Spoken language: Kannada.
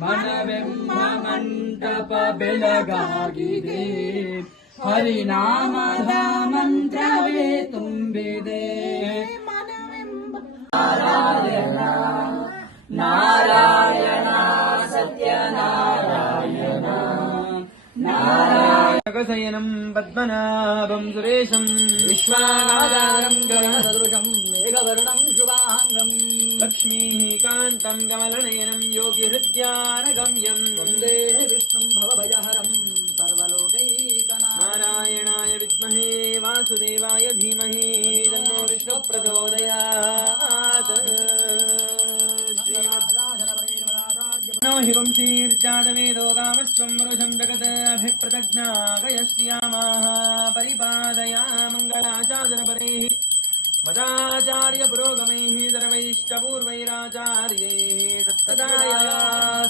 ಮನವೆಂಬ ಮಂಟಪ ಬೆಳಗಾಗಿದೆ, ಹರಿನಾಮದ ಮಂತ್ರವೇ ತುಂಬಿದೆ. ಮನವೆಂಬ ನಾರಾಯಣ ನಾರಾಯಣ ಸತ್ಯನಾರಾಯಣ ನಾರಾಯಣ. ಗಗನಶಯನಂ ಪದ್ಮನಾಭಂ ಸುರೇಶಂ ವಿಶ್ವಾಧಾರಂ ಗಗನಸದೃಶಂ ಮೇಘವರ್ಣಂ ಶುಭಾಂಗಂ ಲಕ್ಷ್ಮೀಕಾಂತಂ ಕಮಲನಯನಂ ಯೋಗಿಹೃದ್ಯಾನಗಮ್ಯಂ ವಂದೇ ವಿಷ್ಣುಂ ಭವಭಯಹರಂ ಸರ್ವಲೋಕೈಕನಾಥಂ. ನಾರಾಯಣಾಯ ವಿದ್ಮಹೇ ವಾಸುದೇವಾಯ ಧೀಮಹಿ ತನ್ನೋ ವಿಷ್ಣು ಪ್ರಚೋದಯಾತ್. नो हि वंशीर्जातवेदो गामस्त्वं वरुषं जगत् अभिप्रदज्ञागयस्यामाः परिपादया मङ्गलाचार्यपरैः मदाचार्यपुरोगमैः सर्वैश्च पूर्वैराचार्यैः तत्तदाया